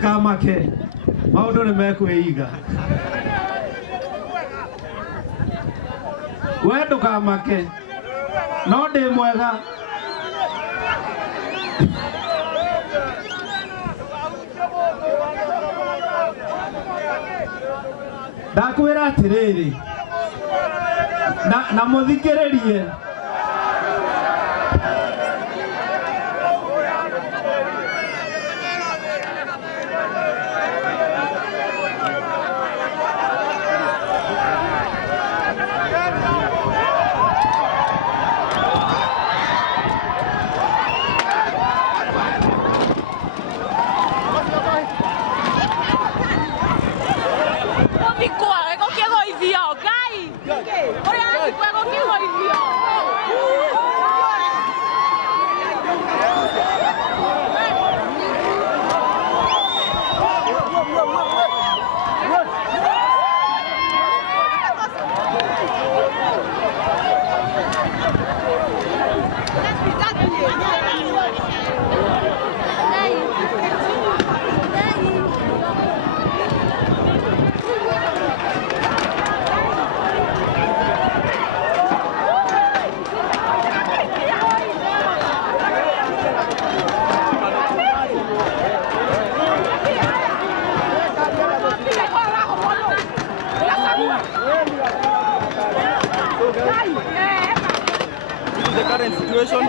mutikamake maundu ni mekwiiga we ndukamake no ndi mwega ndakwira atiriri na muthikiririe current situation.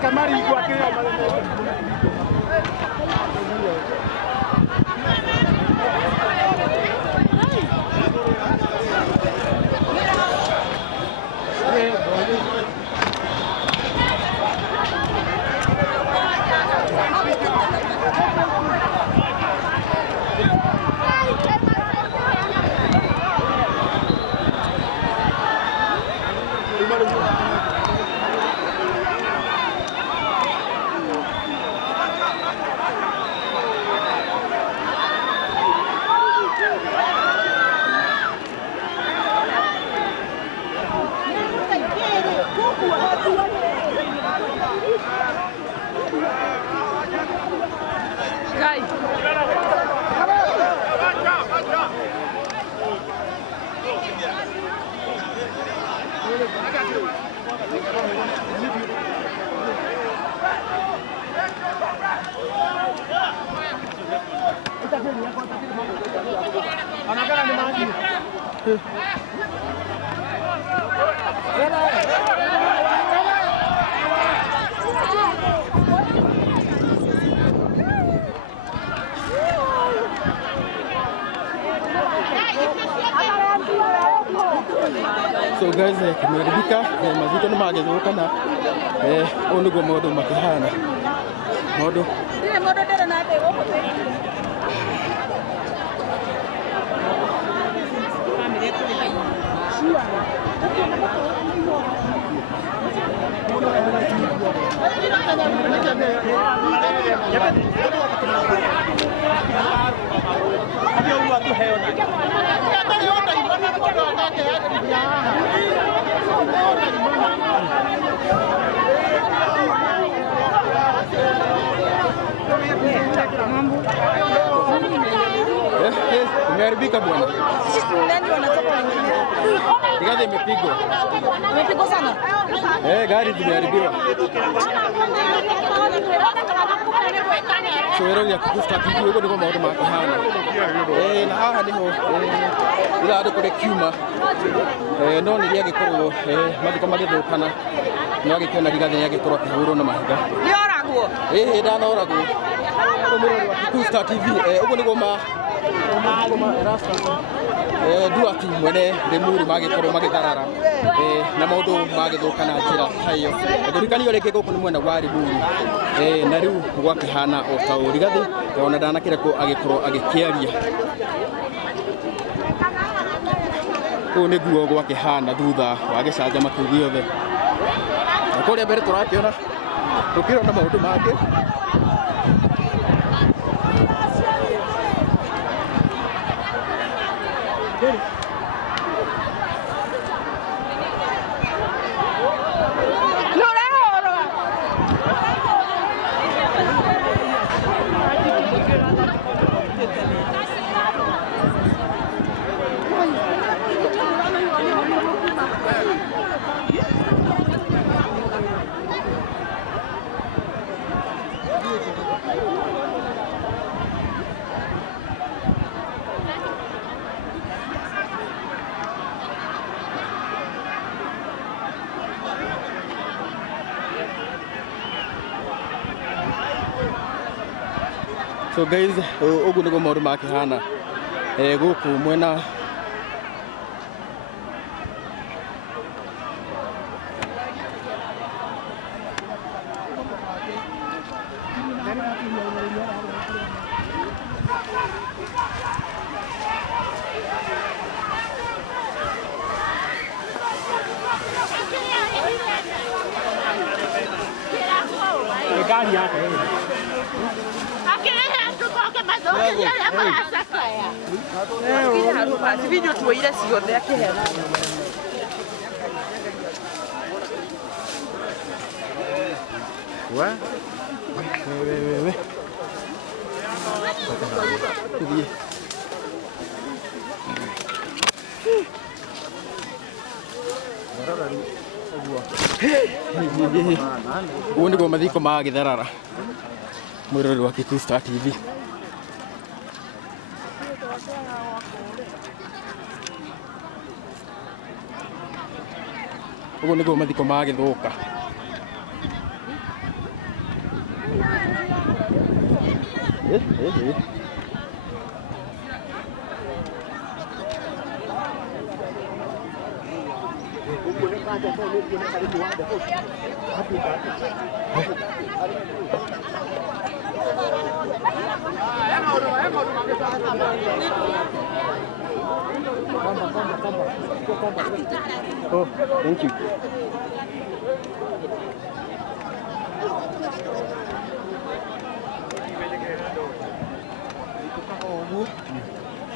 Kamari igual que So guys, kumeharibika, mazito nimagezeka na onugo modo makihana modo ile modo tena na ate woko Umeharibika bwana. Sisi ndani wanatoka wengine. Rigathi imepigwa. Imepigwa sana. Gari zimeharibiwa. Soero ya kufuta kitu huko ndiko maundu make hana. Na haha niho irathi kuri kiuma. No ni giagikorwo mathiko magithukana. Ni agikena Rigathi ni agikorwo kihurwo na mahiga. Ni oragwo. Ndanoragwo. Umurori wa Kusta TV uguo niguo Duarte mwene Limuru magikorwo magitharara na maundu magithuka na njira ta iyo. Ndirikanio rĩngĩ gũkũ nĩ mwena wa Limuru na rĩu gwakĩhana o ta Rigathi ona ndanakĩreko agĩkorwo agĩkĩaria. Kũu nĩguo gwakĩhana thutha wa gĩcanjama kĩu gĩothe. Na kũrĩa mbere tũrakĩona tũkĩrona maũndũ mangĩ. So guys, ugu niguo maundu makihana guku mwena gari yake video tuoire ciothe akihera we uguo niguo mathiko magitharara. Mwirori wa Kusta TV. Uguo niguo mathiko magithuka. Oh, thank you.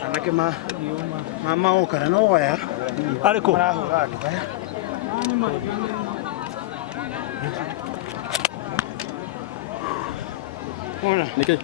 Anake mama okara no waya ariko ona Niki